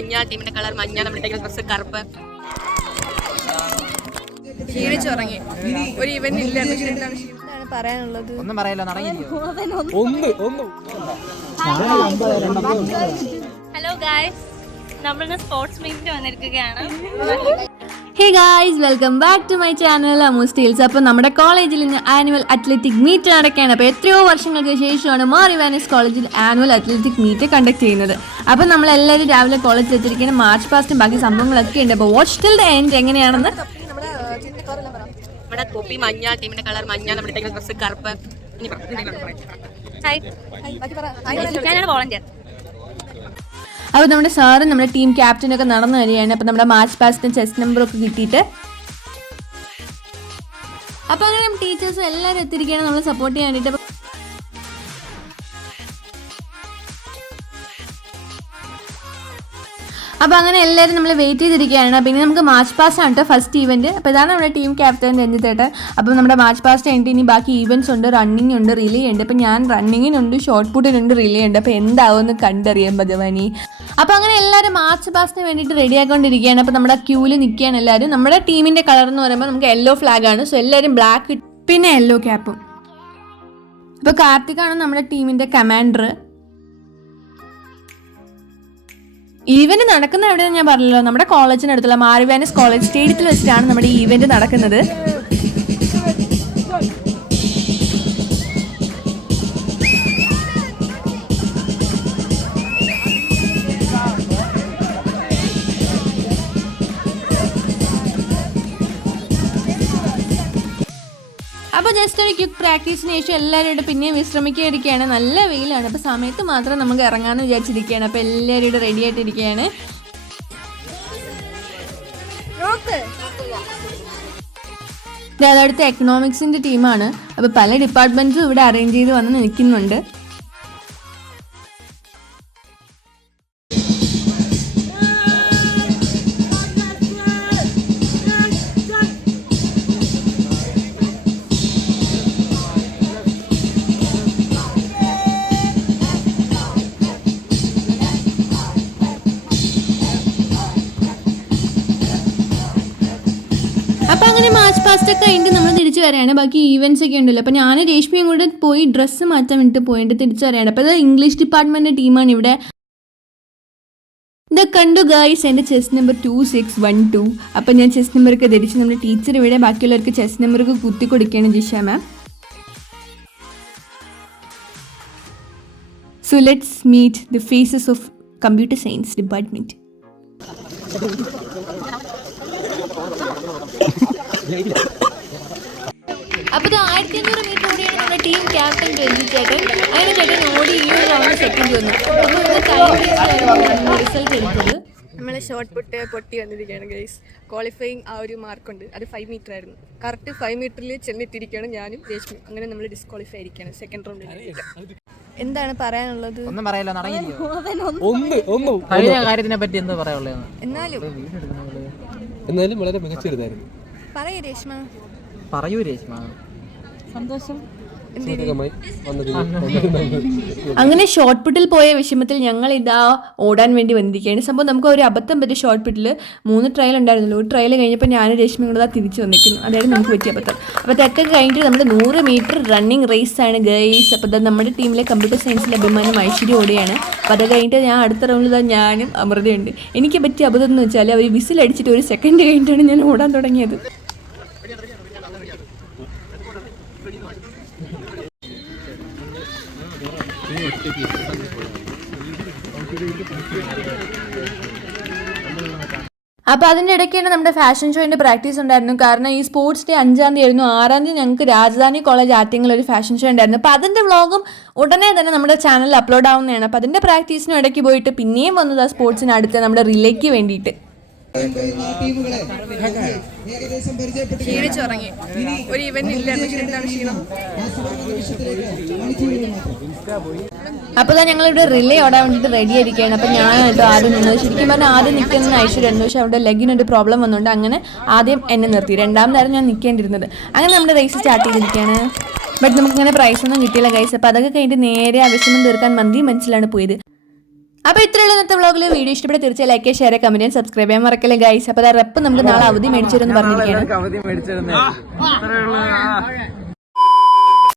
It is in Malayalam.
മഞ്ഞ, ടീമിന്റെ കളർ മഞ്ഞ, നമ്മുടെ ഡ്രസ് കറുപ്പ്. ക്ഷീണിച്ചുറങ്ങി. ഒരു ഇവന്റ് ഇല്ല. എന്താണ് പറയാനുള്ളത്? ഒന്നും പറയല്ലോ, ഹലോ ഗായ്സ്, നമ്മളിന്ന് സ്പോർട്സ് മീറ്റിന് വന്നിരിക്കുകയാണ്. Hey guys, welcome back to my channel Amuse Teals. അപ്പോൾ നമ്മുടെ കോളേജിൽ ഇന്ന് ആനുവൽ അത്ലറ്റിക് മീറ്റ് നടക്കുകയാണ്. അപ്പോൾ എത്രയോ വർഷങ്ങൾക്ക് ശേഷമാണ് മാർ ഇവാനിസ് കോളേജിൽ ആനുവൽ അത്ലറ്റിക് മീറ്റ് കണ്ടക്ട് ചെയ്യുന്നത്. അപ്പോൾ നമ്മളെല്ലാവരും രാവിലെ കോളേജിൽ എത്തിയിരിക്കുന്ന മാർച്ച് പാസ്റ്റും ബാക്കി സംഭവങ്ങളൊക്കെ ഉണ്ട്. അപ്പോൾ വാച്ച് ടിൽ ദ എൻഡ് എങ്ങനെയാണെന്ന്. നമ്മുടെ തൊപ്പി മഞ്ഞ, ടീമിന്റെ കളർ മഞ്ഞ, നമ്മുടെ ഡ്രസ് കറുപ്പ്. ഞാനാണ് വോളണ്ടിയർ. അപ്പോൾ നമ്മുടെ സാറും നമ്മുടെ ടീം ക്യാപ്റ്റനൊക്കെ നടന്നു വരികയാണ്. അപ്പോൾ നമ്മുടെ മാർച്ച് പാസ്റ്റിന് ചെസ്റ്റ് നമ്പറൊക്കെ കിട്ടിയിട്ട് അപ്പോൾ അങ്ങനെ ടീച്ചേഴ്സും എല്ലാവരും എത്തിയിരിക്കുകയാണ് നമ്മൾ സപ്പോർട്ട് ചെയ്യാൻ വേണ്ടിയിട്ട്. അപ്പോൾ അങ്ങനെ എല്ലാവരും നമ്മൾ വെയിറ്റ് ചെയ്തിരിക്കുകയാണ്. പിന്നെ നമുക്ക് മാർച്ച് പാസ്റ്റ് ആണ് കേട്ടോ ഫസ്റ്റ് ഈവൻറ്റ്. അപ്പോൾ ഇതാണ് നമ്മുടെ ടീം ക്യാപ്റ്റൻ രഞ്ജിത്തേട്ടൻ. അപ്പോൾ നമ്മുടെ മാർച്ച് പാസ്റ്റ് കഴിഞ്ഞിട്ട് ഇനി ബാക്കി ഈവൻറ്റ്സ് ഉണ്ട്, റണ്ണിങ് ഉണ്ട്, റിലേ ഉണ്ട്. അപ്പോൾ ഞാൻ റണ്ണിങ്ങിനുണ്ട്, ഷോർട്ട് പുട്ടിനുണ്ട്, റിലേ ഉണ്ട്. അപ്പോൾ എന്താവുമെന്ന് കണ്ടറിയാം ഭഗവാനി. അപ്പോൾ അങ്ങനെ എല്ലാവരും മാർച്ച് പാസ്റ്റിന് വേണ്ടിയിട്ട് റെഡി ആയിക്കൊണ്ടിരിക്കുകയാണ്. അപ്പോൾ നമ്മുടെ ക്യൂവിൽ നിൽക്കുകയാണ് എല്ലാവരും. നമ്മുടെ ടീമിൻ്റെ കളർ എന്ന് പറയുമ്പോൾ നമുക്ക് യെല്ലോ ഫ്ലാഗാണ്. സോ എല്ലാവരും ബ്ലാക്ക് പിന്നെ യെല്ലോ ക്യാപ്പും. അപ്പോൾ കാർത്തികാണ് നമ്മുടെ ടീമിൻ്റെ കമാൻഡർ. ഈവന്റ് നടക്കുന്ന എവിടെയെന്ന് ഞാൻ പറഞ്ഞല്ലോ, നമ്മുടെ കോളേജിനടുത്തുള്ള മാർ ഇവാനിസ് കോളേജ് സ്റ്റേഡിയത്തിൽ വെച്ചിട്ടാണ് നമ്മുടെ ഈ ഈവന്റ് നടക്കുന്നത്. അപ്പോൾ ജസ്റ്റ് ഒരു ക്വിക്ക് പ്രാക്ടീസിന് ശേഷം എല്ലാവരും പിന്നെയും വിശ്രമിക്കാതിരിക്കുകയാണ്. നല്ല വെയിലാണ്. അപ്പോൾ സമയത്ത് മാത്രം നമുക്ക് ഇറങ്ങാമെന്ന് വിചാരിച്ചിരിക്കുകയാണ്. അപ്പോൾ എല്ലാവരും ഇവിടെ റെഡി ആയിട്ടിരിക്കുകയാണ്. അതടുത്ത് എക്കണോമിക്സിൻ്റെ ടീമാണ്. അപ്പോൾ പല ഡിപ്പാർട്ട്മെൻറ്റ്സും ഇവിടെ അറേഞ്ച് ചെയ്ത് വന്ന് നിൽക്കുന്നുണ്ട്. അപ്പോൾ അങ്ങനെ മാർച്ച് പാസ്റ്റ് ഒക്കെ കഴിഞ്ഞിട്ട് നമ്മൾ തിരിച്ചു വരികയാണ്. ബാക്കി ഈവൻറ്റ്സ് ഒക്കെ ഉണ്ടല്ലോ. അപ്പോൾ ഞാൻ രേഷ്മയും കൂടെ പോയി ഡ്രസ്സ് മാറ്റാൻ വേണ്ടിയിട്ട് പോയിട്ട് തിരിച്ചു വരികയാണ്. അപ്പോൾ ഇത് ഇംഗ്ലീഷ് ഡിപ്പാർട്ട്മെൻറ്റ് ടീമാണ് ഇവിടെ. ഇത് കണ്ടു ഗായ്സ്, എൻ്റെ ചെസ്റ്റ് നമ്പർ 2612. അപ്പോൾ ഞാൻ ചെസ്റ്റ് നമ്പറൊക്കെ ധരിച്ച് നമ്മുടെ ടീച്ചർ ഇവിടെ ബാക്കിയുള്ളവർക്ക് ചെസ്റ്റ് നമ്പറൊക്കെ കുത്തി കൊടുക്കുകയാണ് Jisha ma'am. So let's meet the faces of computer science department. അപ്പോൾ 1500 മീറ്റർ ഓടിയാണ് നമ്മുടെ ടീം ക്യാപ്റ്റൻ രഞ്ജിത്തേട്ടൻ. അങ്ങനെ ചേട്ടൻ ഓടി ഈ ഒരു റൗണ്ട് സെക്കൻഡ് വന്നു. അപ്പോൾ ഇത് ടൈം റിസൾട്ട് എടുത്തത്. നമ്മൾ ഷോർട്ട് പുട്ട് പൊട്ടി വന്നിരിക്കുകയാണ് ഗൈസ്. ക്വാളിഫയിങ് ആ ഒരു മാർക്കുണ്ട്, അത് 5 മീറ്റർ ആയിരുന്നു. കറക്റ്റ് 5 മീറ്ററിൽ ചെന്നെത്തിയിരിക്കുകയാണ് ഞാനും രേഷ്മയും. അങ്ങനെ നമ്മൾ ഡിസ്ക്വാളിഫൈ ആയിരിക്കുകയാണ് സെക്കൻഡ് റൗണ്ടിൽ. എന്താണ് പറയാനുള്ളത്? ഒന്നും പറയല്ലോ, കഴിഞ്ഞ കാര്യത്തിനെ പറ്റി എന്താ പറയാനുള്ളത്? എന്നാലും വളരെ മികച്ചൊരിതായിരുന്നു. പറയൂ രേഷ്മ. സന്തോഷം. അങ്ങനെ ഷോർട്ട് പുട്ടിൽ പോയ വിഷമത്തിൽ ഞങ്ങൾ ഇതാ ഓടാൻ വേണ്ടി വന്നിരിക്കുകയാണ്. സംഭവം നമുക്ക് ഒരു അബദ്ധം പറ്റി. ഷോർട്ട് പുട്ടിൽ 3 ട്രയൽ ഉണ്ടായിരുന്നല്ലോ. ഒരു ട്രയൽ കഴിഞ്ഞപ്പോൾ ഞാൻ രശ്മി കൂടെ തിരിച്ചു വന്നിരിക്കുന്നു. അതായത് നമുക്ക് പറ്റിയ അബദ്ധം. അപ്പോൾ അതൊക്കെ കഴിഞ്ഞിട്ട് നമ്മുടെ 100 മീറ്റർ റണ്ണിങ് റേസ് ആണ് ഗൈസ്. അപ്പോൾ അത് നമ്മുടെ ടീമിലെ കമ്പ്യൂട്ടർ സയൻസിലെ അഭിമാനം ഐശ്വര്യ ഓടിയാണ്. അപ്പോൾ അത് കഴിഞ്ഞിട്ട് ഞാൻ അടുത്ത റൗണ്ടിൽ ഞാനും അമൃതയുണ്ട്. എനിക്ക് പറ്റിയ അബദ്ധം എന്ന് വെച്ചാൽ അവർ വിസിലടിച്ചിട്ട് 1 സെക്കൻഡ് കഴിഞ്ഞിട്ടാണ് ഞാൻ ഓടാൻ തുടങ്ങിയത്. അപ്പോൾ അതിൻ്റെ ഇടയ്ക്കാണ് നമ്മുടെ ഫാഷൻ ഷോയിൻ്റെ പ്രാക്ടീസ് ഉണ്ടായിരുന്നു. കാരണം ഈ സ്പോർട്സ് ഡേ 5-ാം തീയതി ആയിരുന്നു. 6-ാം തീയതി ഞങ്ങൾക്ക് രാജധാനി കോളേജ് ആറ്റിങ്ങൽ ഒരു ഫാഷൻ ഷോ ഉണ്ടായിരുന്നു. അപ്പോൾ അതിൻ്റെ വ്ളോഗും ഉടനെ തന്നെ നമ്മുടെ ചാനലിൽ അപ്ലോഡ് ആവുന്നതാണ്. അപ്പോൾ അതിൻ്റെ പ്രാക്ടീസിനും ഇടയ്ക്ക് പോയിട്ട് പിന്നെയും വന്നത് ആ സ്പോർട്സിന് അടുത്ത് നമ്മുടെ റിലേക്ക് വേണ്ടിയിട്ട്. ക്ഷീണിച്ചുറങ്ങി. ഒരു ഇവന്റ് ഇല്ല. എന്താണ് ക്ഷീണം? അപ്പോൾ ഞങ്ങളിവിടെ റിലേ ഓടാൻ വേണ്ടിയിട്ട് റെഡി ആയിരിക്കുകയാണ്. അപ്പോൾ ഞാൻ കേട്ടോ ആദ്യം നിന്നത്. ശരിക്കും പറഞ്ഞാൽ ആദ്യം നിൽക്കുന്ന ഐശ്വര്യായിരുന്നു. പക്ഷേ അവിടെ ലെഗിനൊരു പ്രോബ്ലം വന്നുകൊണ്ട് അങ്ങനെ ആദ്യം എന്നെ നിർത്തി. രണ്ടാമതായിരുന്നു ഞാൻ നിൽക്കേണ്ടിരുന്നത്. അങ്ങനെ നമ്മുടെ റേസ് സ്റ്റാർട്ട് ചെയ്തിരിക്കുകയാണ്. ബട്ട് നമുക്കിങ്ങനെ പ്രൈസൊന്നും കിട്ടിയില്ല ഗൈസ്. അപ്പോൾ അതൊക്കെ കഴിഞ്ഞിട്ട് നേരെ ആ വിഷമം തീർക്കാൻ മന്തി മനസ്സിലാണ് പോയത്. അപ്പോൾ ഇത്രയുള്ള ഇന്നത്തെ വ്ളോഗിൽ വീഡിയോ ഇഷ്ടപ്പെട്ട തീർച്ചയായും ലൈക്ക് ഷെയർ കമന്റ് ചെയ്യാൻ സബ്സ്ക്രൈബ് ചെയ്യാൻ മറക്കല്ലേ ഗൈസ്. അപ്പോൾ റെപ്പ് നമുക്ക് നാളെ അവധി മേടിച്ചു തരുമെന്ന് പറഞ്ഞിരിക്കുകയാണ്.